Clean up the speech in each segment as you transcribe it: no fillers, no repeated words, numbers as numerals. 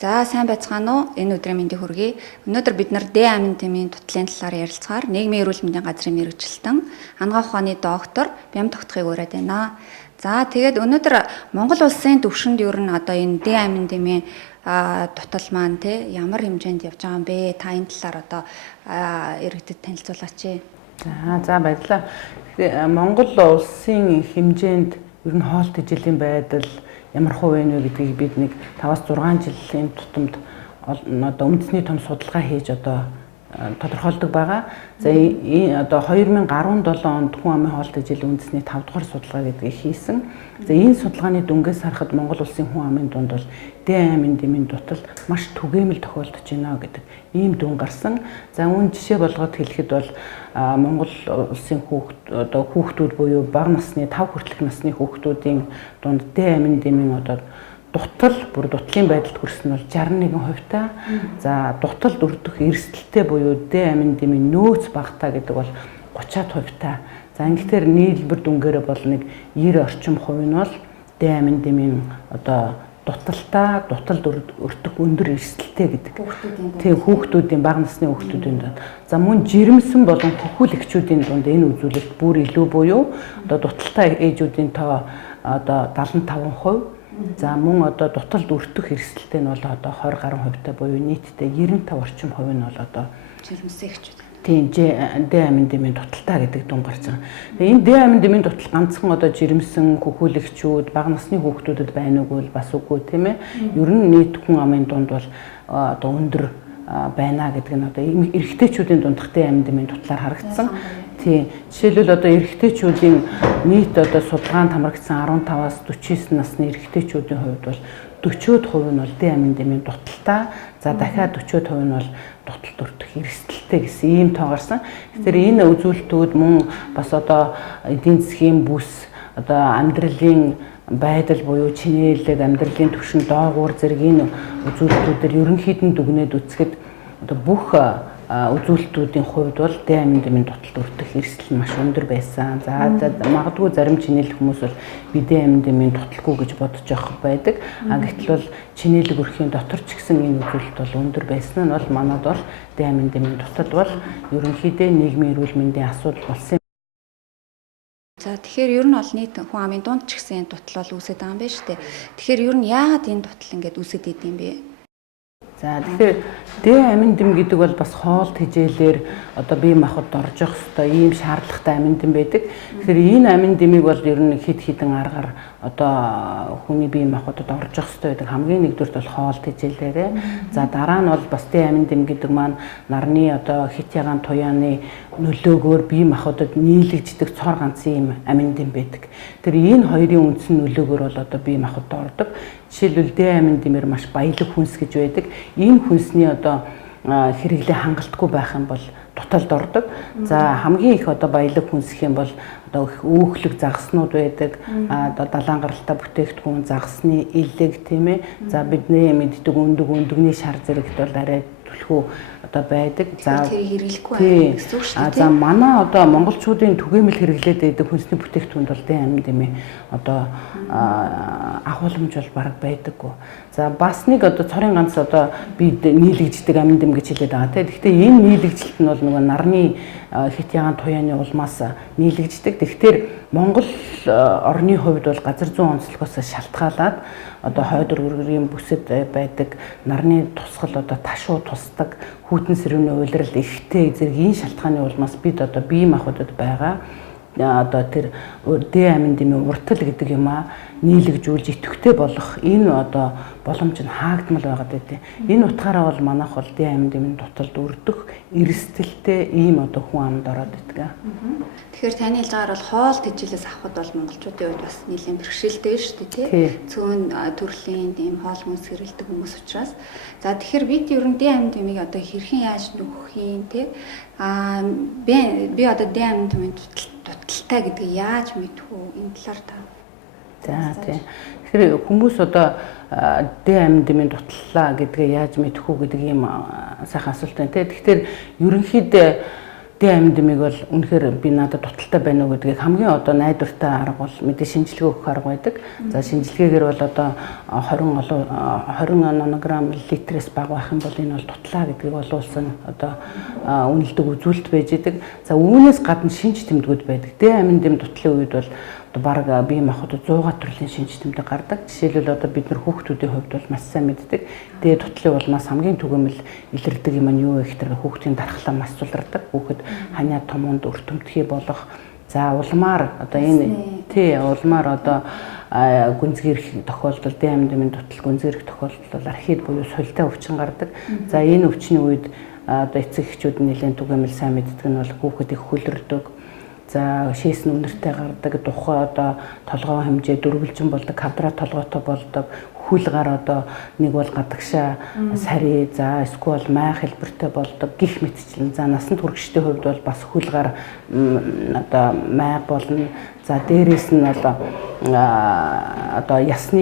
За сайн байцгаана уу? Энэ өдрийн мэндийг хүргэе. Өнөөдөр бид нар Д амин дэмийн тутлын талаар ярилцахаар нийгмийн эрүүл мэндийн газрын мэрэгчлэлтэн анагаах ухааны доктор Бям тогтхыг ураад байна. За тэгээд өнөөдөр Монгол улсын түвшинд ер нь одоо энэ Д амин дэмийн дутал маань те ямар хэмжээнд явж байгаа юм бэ? Та энэ талаар одоо иргэдэд танилцуулаач. За баярлалаа. Монгол улсын хэмжээнд ер нь хоолт ижилийн байдал ямар хувь вэ гэдгийг бид нэг 5-6 жилийн тутамд одоо үндэсний том судалгаа хийж одоо тодорхойлдог байгаа. За одоо 2017 онд хүн амын хоолт ижилийн үндэсний 5 дугаар судалгаа гэдгийг хийсэн. За энэ судалгааны дүнгээс харахад Монгол улсын хүн амын дунд бол Д амин дэмийн дутал маш түгээмэл тохиолдож байна гэдэг ийм дүн гарсан. За үүн жишээ болгоод хэлэхэд бол Монгол улсын хүүхдүүд буюу бага насны 5 хүртэлх насны хүүхдүүдийн дунд Д амин дэмийн одоо дутлын байдалд хүрсэн нь бол 61%-тай. За дуталд өрдөх эрсдэлтэй буюу Д амин дэмийн нөөц багтаа гэдэг бол 30%-тай. За ингэхээр нийлбэр дүнгээр бол нэг 90 орчим хувь нь бол Д амин дэмийн одоо дуталд өртөх өндөр эрсдэлтэй гэдэг. Тийм хүүхдүүдийн бага насны хүүхдүүдийн дунд. За мөн жирэмсэн болон хөхүүл эхчүүдийн дунд энэ үзүүлэлт бүр илүү буюу одоо дуталтай ээжүүдийн тоо одоо 75%. За мөн одоо дуталд өртөх эрсдэлтэй нь бол одоо 20 гаруй хувьтай буюу нийтдээ 95 орчим хувь нь бол одоо жирэмсэн эхчүүд. Тийм Д амин дэмийн дуталтай гэдэг дүн гарч байгаа. Энэ Д амин дэмийн дутал ганцхан одоо жирэмсэн хөхүүлэгчүүд, бага насны хүүхдүүдэд байна уу бас үгүй тийм ээ. Ер нь нийт хүн амын дунд бол одоо өндөр байна гэдэг нь одоо эрэгтэйчүүдийн дундх Д амин дэмийн дутлаар харагдсан. Тийм. Жишээлбэл одоо эрэгтэйчүүдийн нийт одоо судалгаанд хамрагдсан 15-аас 49 насны эрэгтэйчүүдийн хувьд бол 40% нь бол Д амин дэмийн дуталтай. За дахиад 40% нь бол дуталд өртөх эрсдэлтэй гэсэн ийм тоо гарсан. Тэгэхээр энэ үзүүлэлтүүд мөн бас одоо эдийн засгийн бүс одоо амьдралын байдал буюу чинээлэг амьдралын түвшин доогуур зэрэг энэ үзүүлэлтүүдээр ерөнхийдөө дүгнээд үзэхэд одоо бүх үзүүлэлтүүдийн хувьд бол Д амин дэмийн дуталд өртөх эрсдэл маш өндөр байсан. За магадгүй зарим чинээлэх хүмүүс бол би Д амин дэмийн дуталгүй гэж бодож явах байдаг. Гэтэл бол чинээлэг өрхийн дотор ч гэсэн энэ үзүүлэлт бол өндөр байсан нь бол манад бол Д амин дэмийн дутал бол ерөнхийдөө нийгмийн эрүүл мэндийн асуудал болсон. За тэгэхээр ер нь бол нийт хүн амын дунд ч гэсэн энэ дутал бол үүсэж байгаа юм байна шүү дээ. Тэгэхээр ер нь яагаад энэ дутал ингэж үүсэж идэм бэ? За тэгэхээр Д амин дэм гэдэг бол бас хоолт хижээлэр одоо бие махбод оржих ёстой ийм шаардлагатай амин дэм байдаг. Тэгэхээр энэ амин дэмийг бол ер нь хэд хэдэн аргаар одоо хүний бие махбодод оржих ёстой байдаг. Хамгийн нэгдүгürt бол хоолт хижээлээрээ. За дараа нь бол бас Д амин дэм гэдэг маань нарны одоо хит ягаан туяаны нөлөөгөөр бие махбодод нийлэгддэг цор ганцын юм амин дэм байдаг. Тэр энэ хоёрын үндсэн нөлөөгөөр бол одоо бие махбодод ордог. Жишээлбэл Д амин дэмээр маш баялаг хүнс гэж байдаг. Энэ хүнсний одоо хэрэглээ хангалтгүй байх юм бол дуталд ордог. За хамгийн их одоо баялаг хүнс гэх юм бол одоо өөхлөг загаснууд байдаг. Одоо далайн гаралтай бүтээгдэхүүн загасны элэг тийм ээ. За бидний мэддэг өндөгний шар зэрэгт бол арай түлхүү одоо байдаг. За хэрэглэхгүй байх гэсэн үг шүү дээ. За манай одоо монголчуудын түгээмэл хэрэглээд байдаг хүнсний бүтээгдэхүүнд бол Д амин дэмээ одоо агуулмж бол бараг байдаггүй. За бас нэг одоо цорын ганц одоо бид нийлэгждэг амин дэм гэж хэлээд байгаа тийм. Гэхдээ энэ нийлэгжилт нь бол нөгөө нарны хит ягаан туяаны улмаас нийлэгждэг. Тэгэхээр Монгол орны хувьд бол газар зүйн онцлогоос шалтгаалаад одоо хойд өргөрийн бүсэд байдаг нарны тусгал одоо ташуу тусдаг хүйтэн сэрүүний уйлрал ихтэй зэрэг энэ шалтгааны улмаас бид одоо бие махбодод байгаа одоо тэр Д амин дэмийн уртал гэдэг юм нийлэгжүүлж идэвхтэй болох энэ одоо боломж нь хаагдмал байгаад байдیں۔ Энэ утгаараа бол манайх бол Д амин дэмийн дуталд өрдөх эрсдэлтэй ийм одоо хүн амд ороод байдаг. Тэгэхээр таны хэлж байгаагаар бол хоолт хижээлээс авахд бол монголчуудын хувьд бас нэлээд бэрхшээлтэй шүү дээ тий. Цөөн төрлийн ийм хоол хүнс хэрэглэдэг хүмүүс учраас. За тэгэхээр бид ер нь Д амин дэмийг одоо хэрхэн яаж нөхөх юм тий. Би одоо Д амин дэмийн дуталтай гэдгийг яаж мэдэх вэ? Энэ талаар та. За тийм. Тэгэхээр хүмүүс одоо Д амин дэмийн дутлаа гэдгээ яаж мэдэх үү гэдэг ийм сайхан асуулт байна те. Тэгэхээр ерөнхийдөө Дэ амин дэмиг бол үнэхээр би надад дуталтай байна уу гэдгийг хамгийн одоо найдвартай арга бол мэдээ шинжилгээ өгөх арга байдаг. За шинжилгээгээр бол одоо 20 нанограмм литрээс бага байх юм бол энэ бол дутлаа гэдгийг олуулсан одоо үнэлдэг үзүүлэлт байж идэг. За үүнээс гадна шинж тэмдгүүд байдаг. Дэ амин дэм дутлын үед бол одоо баг бие махбодод 100 төрлийн шинж тэмдэг гардаг. Жишээлбэл одоо бид нар хүүхдүүдийн хувьд бол маш сайн мэддэг. Дэ дутлын улмаас хамгийн түгээмэл илэрдэг юм нь юу вэ гэхээр хүүхдийн дархлаа маш сулардаг. Хүүхэд ханиа томоонд өртөмтгий болох. За улмаар одоо энэ улмаар одоо гүнзгийрэх тохиолдол дэ амин дэмийн дутал гүнзгийрэх тохиолдол бол архид буюу султай өвчин гардаг. За энэ өвчний үед одоо эцэг эхчүүд нэлээд түгээмэл сайн мэддэг нь бол хүүхэд их хөлөрдөг. За шээс нь үнэртэй гардаг, тухай одоо толгоо хэмжээ дөрвөлжин болдог, квадрат толгойтой болдог, хүл гар одоо нэг бол гадагшаа сари, за эсвэл май хэлбэртэй болдог, гих мэтчлэн. За насанд хүрэгчдийн хувьд бол бас хүл гар одоо май болно. За дээрээс нь одоо яс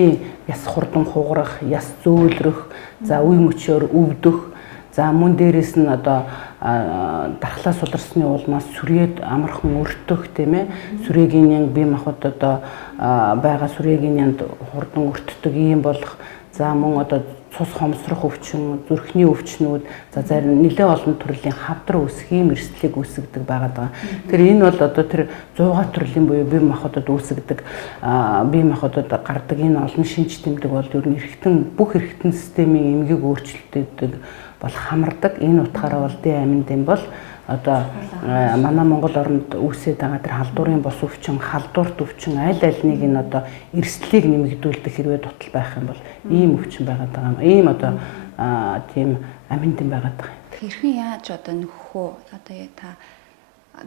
хурдан хугарах, яс зөөлрөх, за үе мөчөөр өвдөх. За мөн дээрээс нь одоо дархлаа суларсны улмаас сүрээд амархан өртөх тийм ээ. Сүрээгийн ян бие махбод одоо байгаа сүрээгийн янд хурдан өртдөг ийм болох. За мөн одоо цус хомсрох өвчин, зүрхний өвчнүүд, за зарим нэлээд олон төрлийн хавдар үүсэх ийм эрсдлийг үүсгдэг байгаад байгаа. Тэр энэ бол одоо тэр 100 төрлийн буюу бие махбодод үүсгдэг бие махбодод гардаг энэ олон шинж тэмдэг бол ер нь бүх эргэтэн системийн эмгэг өөрчлөлтөд бол хамардаг. Энэ утгаараа бол дэ амин дэм бол одоо манай Монгол оронд үүсээд байгаа тэр халдварын бос өвчин, халдварт өвчин аль альнийг нь одоо эрсдлийг нэмэгдүүлдэг хэрвээ дутал байх юм бол ийм өвчин байгаад байгаа юм. Ийм одоо тийм амин дэм байгаад байгаа юм. Хэрхэн яаж одоо нөхөө одоо та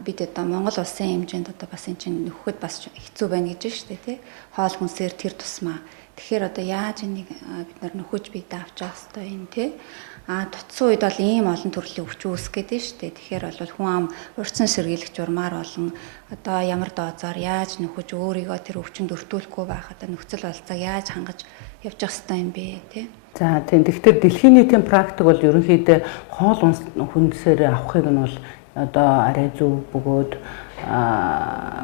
бид одоо Монгол улсын хэмжээнд одоо бас энэ чинь нөхөд бас хэцүү байна гэж байна шүү дээ тий. Хоол хүнсээр тэр тусмаа. Тэгэхээр одоо яаж энийг бид нар нөхөж бие даавч явах хэрэгтэй юм тий. Тутсан үед бол ийм олон төрлийн өвчин үүсэх гэдэг нь шүү дээ. Тэгэхээр бол хүн ам урьдчилан сэргийлэх журмаар болон одоо ямар дозоор яаж нөхөж өөрийгөө тэр өвчинд өртүүлэхгүй байх одоо нөхцөл болцоог яаж хангаж явж явах хэрэгтэй юм бэ тий. За тийм. Тэгэхээр дэлхийн нийтийн практик бол ерөнхийдөө хоол хүнсээр авахыг нь бол одоо арай зөв бөгөөд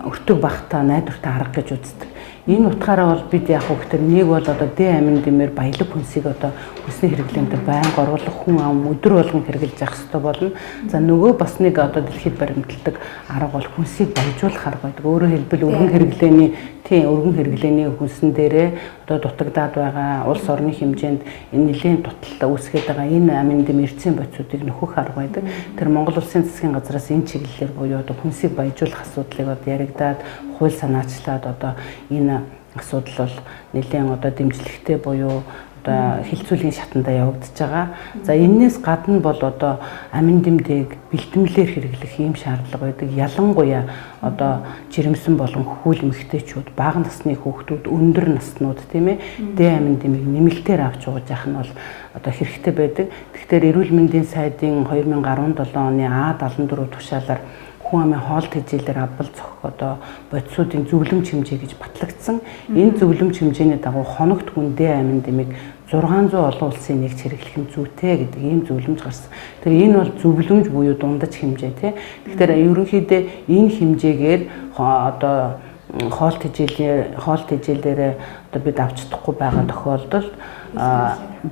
өртөг багтаа найдвартай арга гэж үздэг. Энэ утгаараа бол бид яг хөөхтөр нэг бол одоо дэ амин дэмээр баялаг хүнсийг одоо хүнсний хэрэглээнд байнга оруулах хүн ам өдөр болгон хэрэглэж явах хэрэгтэй болно. За нөгөө бас нэг одоо дэлхийд баримталдаг арга бол хүнсийг баяжуулах арга байдаг. Өөрөөр хэлбэл өргөн хэрэглээний хүнсэн дээрээ одоо дутагдаад байгаа улс орны хэмжээнд энэ нэлийн дутал үүсгээд байгаа энэ амин дэм эрчим бодисуудыг нөхөх арга байдаг. Тэр Монгол Улсын засгийн газраас энэ чиглэлээр буюу одоо хүнсийг баяжуулах асуудлыг одоо яригадаад хууль санаачлаад одоо энэ асуудал бол нэлээд одоо дэмжлэгтэй буюу одоо хилцүүлийн шатанда явагдаж байгаа. За энэс гадна бол одоо амин дэмдэг бэлтгэлээр хэрэглэх ийм шаардлага байдаг. Ялангуяа одоо жирэмсэн болон хөвөл эмэгтэйчүүд, бага насны хүүхдүүд, өндөр наснууд тийм ээ дэ амин дэмийг нэмэлтээр авч ууж явах нь бол одоо хэрэгтэй байдаг. Тэгэхээр эрүүл мэндийн сайдын 2017 оны А74 тушаалаар хүн амын хоол тэжээлээр авбал цохих одоо бодисуудын зөвлөмж хэмжээ гэж батлагдсан. Энэ зөвлөмж хэмжээний дагуу хоногт хүн дэ амин дэмийг 600 олон улсын нэгж хэрэглэх нь зүйтэй гэдэг ийм зөвлөмж гарсан. Тэр энэ бол зөвлөмж буюу дундаж хэмжээ тий. Тэгэхээр ерөнхийдөө энэ хэмжээгээр одоо хоол тэжээлээр одоо бид авч чадахгүй байгаа тохиолдолд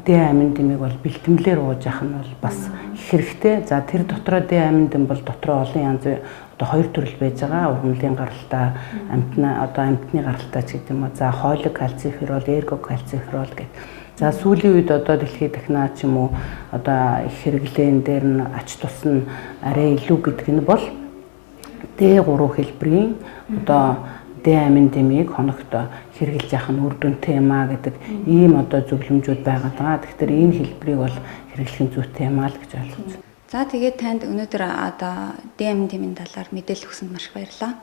дэ амин дэмийг бол бэлтгэлээр ууж явах нь бол бас хэрэгтэй. За тэр дотроо дэ амин дэм бол дотроо олон янзын одоо хоёр төрөл байж байгаа. Ургамлын гаралтай, амтны гаралтай ч гэдэг юм уу. За хойлог кальциферол, эргокальциферол гэх. За сүүлийн үед одоо дэлхийд дахинаа ч юм уу одоо их хэрэглээн дээр нь ач тус нь арай илүү гэдэг нь бол дэ 3 хэлбэрийн одоо дэ амин дэмийг хоногт хэрэглэж явах нь үр дүнтэй юм а гэдэг ийм одоо зөвлөмжүүд байгаа даа. Тэгэхээр энэ хэлбэрийг бол хэрэглэх нь зүйтэй юм а л гэж ойлгож байна. За тэгээд танд өнөөдөр одоо дэ амин дэмийн талаар мэдээлэл өгсөнд маш их баярлалаа.